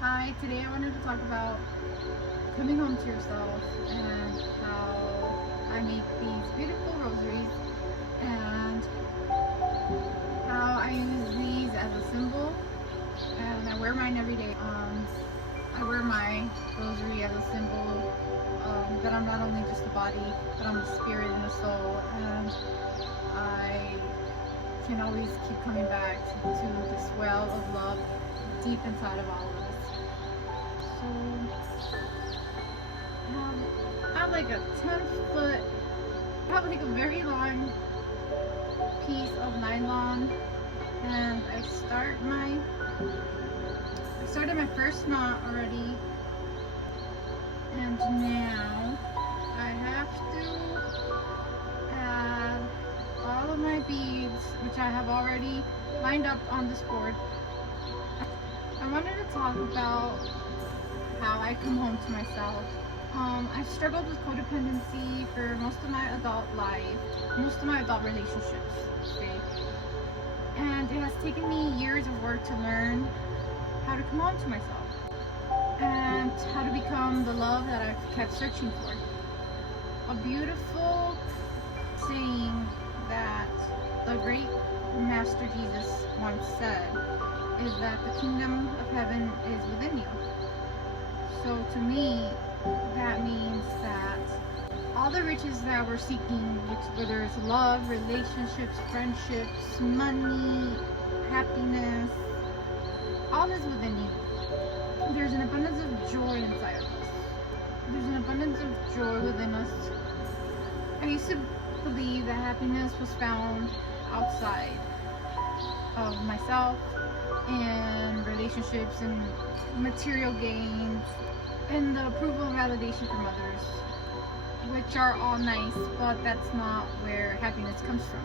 Hi, today I wanted to talk about coming home to yourself and how I make these beautiful rosaries and how I use these as a symbol, and I wear mine every day. I wear my rosary as a symbol that I'm not only just a body, but I'm a spirit and a soul, and I can always keep coming back to this well of love deep inside of all of us. So I have like a 10-foot, I have like a very long piece of nylon, and I started my first knot already, and now I have to add all of my beads, which I have already lined up on this board. I wanted to talk about how I come home to myself. I've struggled with codependency for most of my adult life, most of my adult relationships, and it has taken me years of work to learn how to come home to myself and how to become the love that I've kept searching for. A beautiful saying that the great Master Jesus once said is that the kingdom of heaven is within you. So to me, that means that all the riches that we're seeking, whether it's love, relationships, friendships, money, happiness, all is within you. There's an abundance of joy inside of us. There's an abundance of joy within us. I used to believe that happiness was found outside of myself, in relationships and material gains, and the approval and validation from others, which are all nice, but that's not where happiness comes from.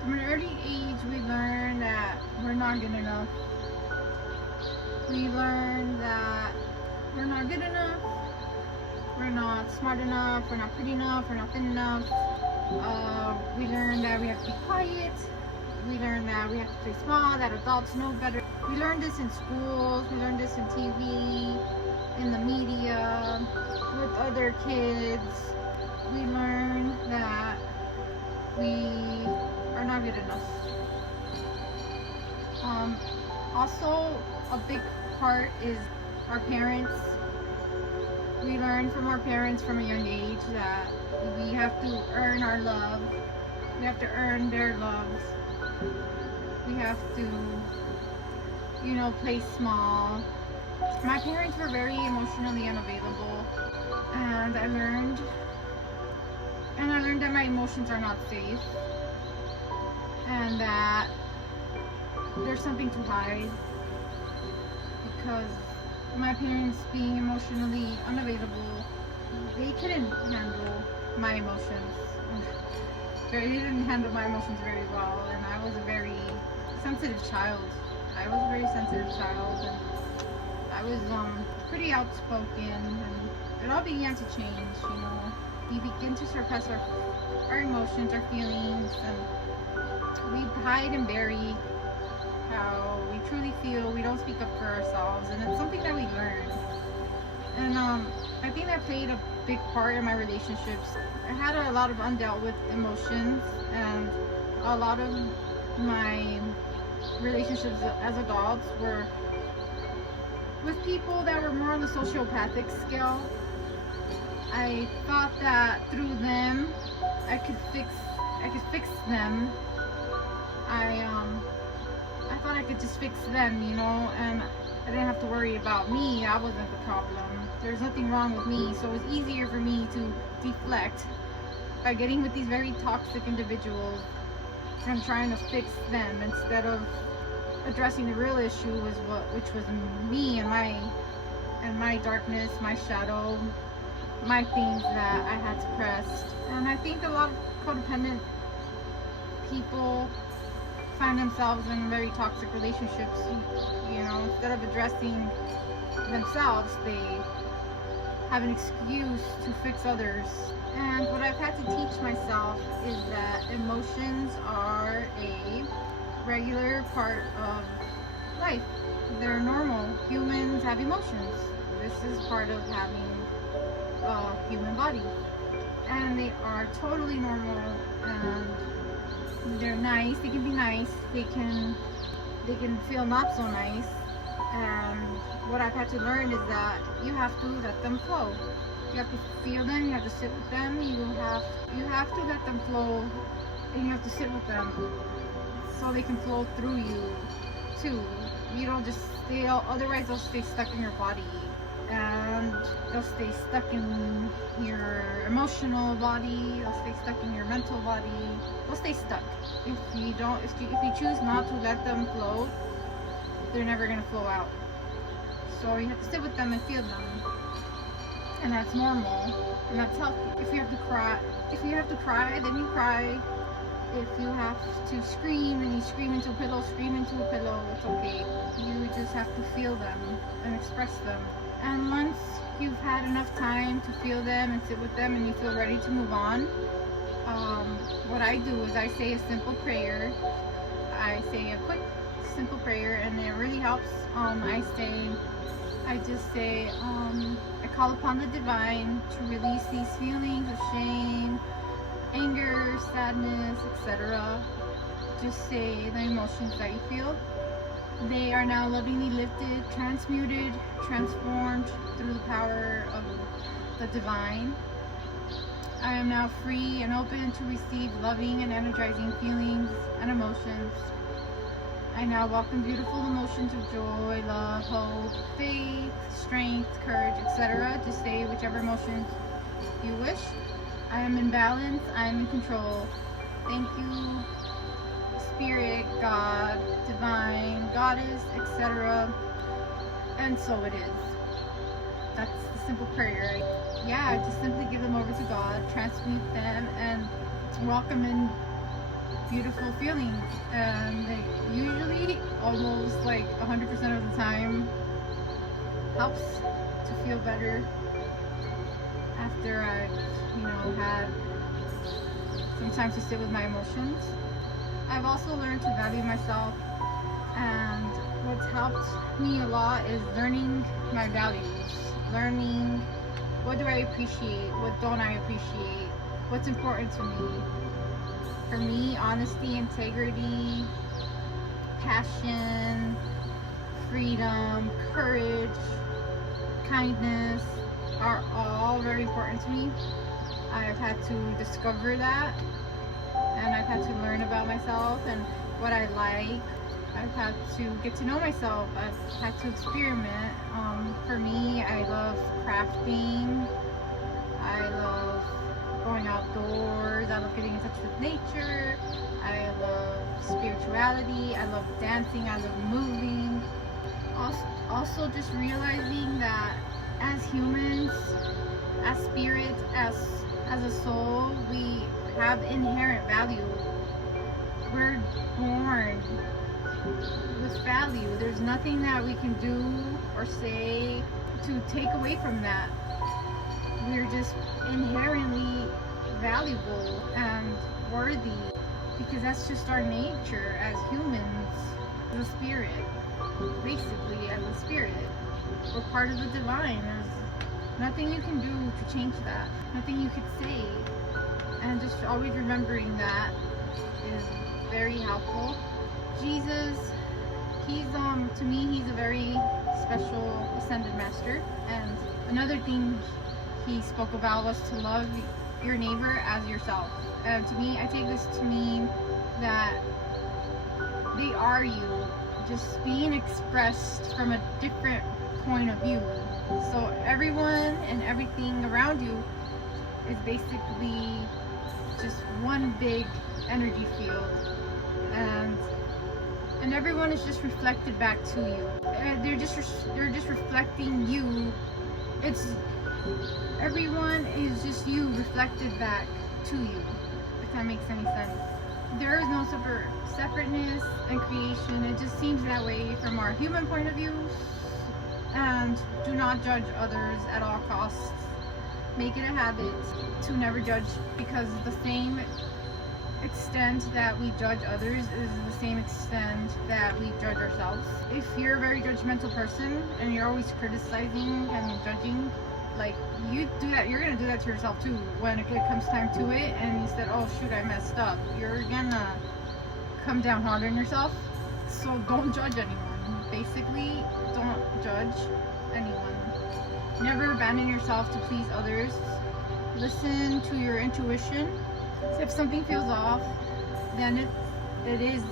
From an early age, we learn that we're not good enough. We learn that we're not good enough, we're not smart enough, we're not pretty enough, we're not thin enough. We learn that we have to be quiet. We learn that we have to play small, that adults know better. We learn this in schools, we learn this in TV, in the media, with other kids. We learn that we are not good enough. Also, a big part is our parents. We learn from our parents from a young age that we have to earn our love. We have to earn their loves. We have to, play small. My parents were very emotionally unavailable, and I learned that my emotions are not safe, and that there's something to hide, because my parents being emotionally unavailable, they couldn't handle my emotions. They didn't handle my emotions very well, and I was a very sensitive child. And I was pretty outspoken, and it all began to change. We begin to suppress our emotions, our feelings, and we hide and bury how we truly feel. We don't speak up for ourselves, and it's something that we learn. And I think that played a big part in my relationships. I had a lot of undealt with emotions, and a lot of my relationships as adults were with people that were more on the sociopathic scale. I thought that through them I could fix them. I thought I could just fix them, and I didn't have to worry about me. I wasn't the problem. There's nothing wrong with me, so it was easier for me to deflect by getting with these very toxic individuals and trying to fix them instead of addressing the real issue, which was me and my darkness, my shadow, my things that I had suppressed. And I think a lot of codependent people find themselves in very toxic relationships. Instead of addressing themselves, they have an excuse to fix others. And what I've had to teach myself is that emotions are a regular part of life. they're normal. Humans have emotions. This is part of having a human body. And they are totally normal, and they're nice. They can be nice. They can feel not so nice. And what I've had to learn is that you have to let them flow. You have to feel them. You have to sit with them. You have to let them flow, and you have to sit with them so they can flow through you too. You don't just stay. Otherwise, they'll stay stuck in your body, and they'll stay stuck in your emotional body. They'll stay stuck in your mental body. They'll stay stuck if you choose not to let them flow. They're never gonna flow out. So you have to sit with them and feel them, and that's normal, and that's healthy. If you have to cry, then you cry. If you have to scream, then you scream into a pillow. It's okay. You just have to feel them and express them. And once you've had enough time to feel them and sit with them, and you feel ready to move on, what I do is I say a simple prayer. I say a quick simple prayer, and it really helps. I just say, I call upon the divine to release these feelings of shame, anger, sadness, etc. Just say the emotions that you feel. They are now lovingly lifted, transmuted, transformed through the power of the divine. I am now free and open to receive loving and energizing feelings and emotions. I now welcome beautiful emotions of joy, love, hope, faith, strength, courage, etc. Just say whichever emotions you wish. I am in balance. I am in control. Thank you, Spirit, God, Divine, Goddess, etc. And so it is. That's the simple prayer. Yeah, just simply give them over to God, transmute them, and welcome in beautiful feelings. And they usually, almost like 100% of the time, helps to feel better after I've had some time to sit with my emotions. I've also learned to value myself, and what's helped me a lot is learning my values, learning what do I appreciate, what don't I appreciate, what's important to me. For me, honesty, integrity, passion, freedom, courage, kindness are all very important to me. I've had to discover that, and I've had to learn about myself and what I like. I've had to get to know myself. I've had to experiment. For me, I love crafting. I love going outdoors. I love getting in touch with nature. I love spirituality. I love dancing. I love moving. Also just realizing that as humans, as spirits, as a soul, we have inherent value. We're born with value. There's nothing that we can do or say to take away from that. We're just inherently valuable and worthy, because that's just our nature as humans, as a spirit. Basically, as a spirit, we're part of the divine. There's nothing you can do to change that, nothing you could say, and just always remembering that is very helpful. Jesus, to me, he's a very special ascended master, and another thing he spoke about was to love your neighbor as yourself. And to me, I take this to mean that they are you, just being expressed from a different point of view. So everyone and everything around you is basically just one big energy field, and everyone is just reflected back to you. They're just reflecting you. Everyone is just you reflected back to you, if that makes any sense. There is no separateness and creation. It just seems that way from our human point of view. And do not judge others at all costs. Make it a habit to never judge, because the same extent that we judge others is the same extent that we judge ourselves. If you're a very judgmental person and you're always criticizing and judging, like, you do that, you're gonna do that to yourself too. When it comes time to it and you said, oh shoot, I messed up, you're gonna come down hard on yourself. So don't judge anyone. Basically, don't judge anyone. Never abandon yourself to please others. Listen to your intuition. If something feels off, then it is.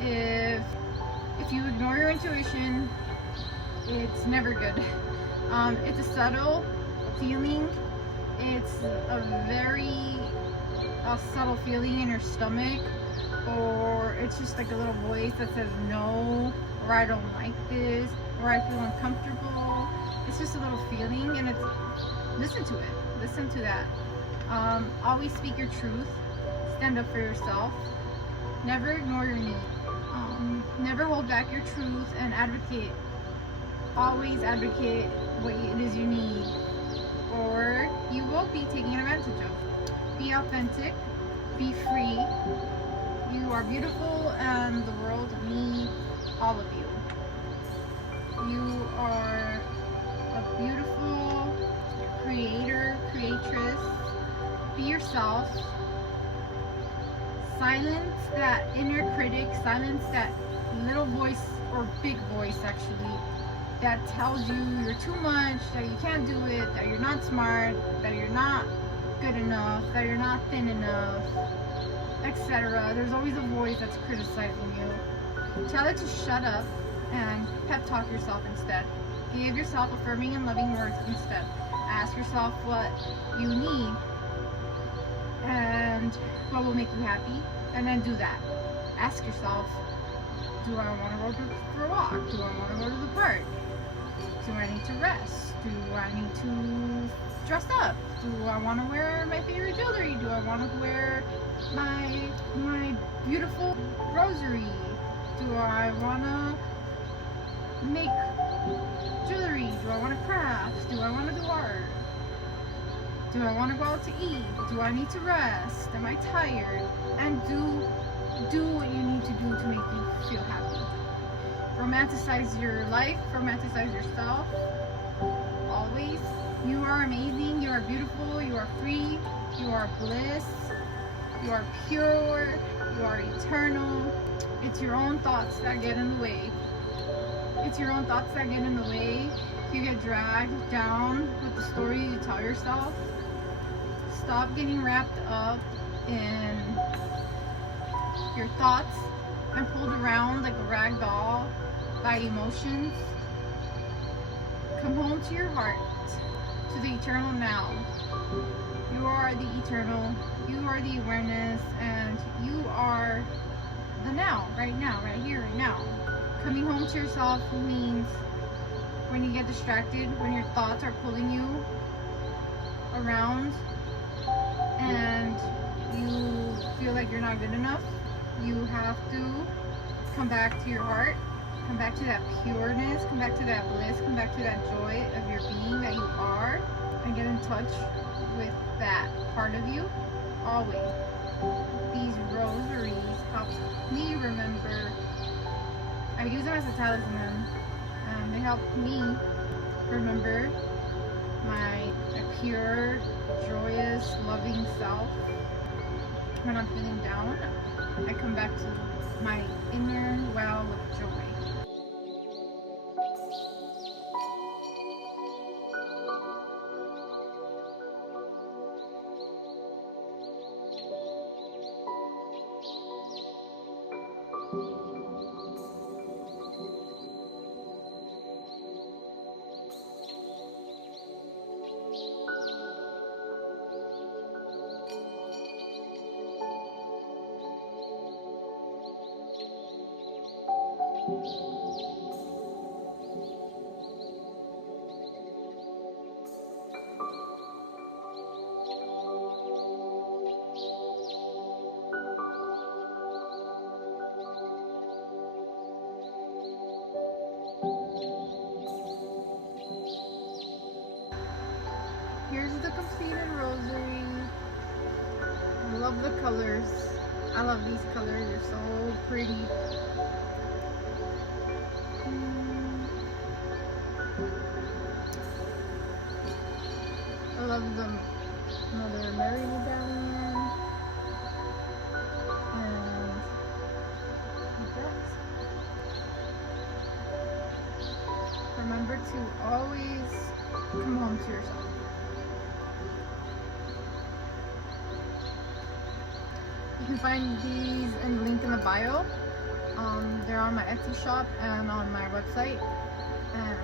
If you ignore your intuition, it's never good. It's a subtle feeling. It's a very subtle feeling in your stomach, or it's just like a little voice that says no, or I don't like this, or I feel uncomfortable. It's just a little feeling, and listen to it. Listen to that. Always speak your truth. Stand up for yourself. Never ignore your needs. Never hold back your truth, and advocate. Always advocate what it is you need, or you will be taken advantage of. Be authentic. Be free. You are beautiful, and the world needs all of you. You are a beautiful creatress. Be yourself. Silence that inner critic, silence that little voice, or big voice actually, that tells you you're too much, that you can't do it, that you're not smart, that you're not good enough, that you're not thin enough, etc. There's always a voice that's criticizing you. Tell it to shut up and pep talk yourself instead. Give yourself affirming and loving words instead. Ask yourself what you need and what will make you happy, and then do that. Ask yourself, do I want to go for a walk? Do I want to go to the park? Do I need to rest? Do I need to dress up? Do I want to wear my favorite jewelry? Do I want to wear my beautiful rosary? Do I want to make jewelry? Do I want to craft? Do I want to do art? Do I want to go out to eat? Do I need to rest? Am I tired? And do what you need to do to make you feel happy. Romanticize your life. Romanticize yourself. Always. You are amazing. You are beautiful. You are free. You are bliss. You are pure. You are eternal. It's your own thoughts that get in the way. It's your own thoughts that get in the way. You get dragged down with the story you tell yourself. Stop getting wrapped up in your thoughts and pulled around like a rag doll by emotions. Come home to your heart, to the eternal now. You are the eternal, you are the awareness, and you are the now, right here, right now. Coming home to yourself means when you get distracted, when your thoughts are pulling you around and you feel like you're not good enough, you have to come back to your heart, come back to that pureness, come back to that bliss, come back to that joy of your being that you are, and get in touch with that part of you always. These rosaries help me remember. I use them as a talisman, and they help me remember my pure, joyous, loving self. When I'm feeling down, I come back to my inner well of joy. Here's the completed rosary. I love the colors. I love these colors, they're so pretty. I love the Mother Mary medallion. And that's. Remember to always come home to yourself. You can find these in the link in the bio. They're on my Etsy shop and on my website. And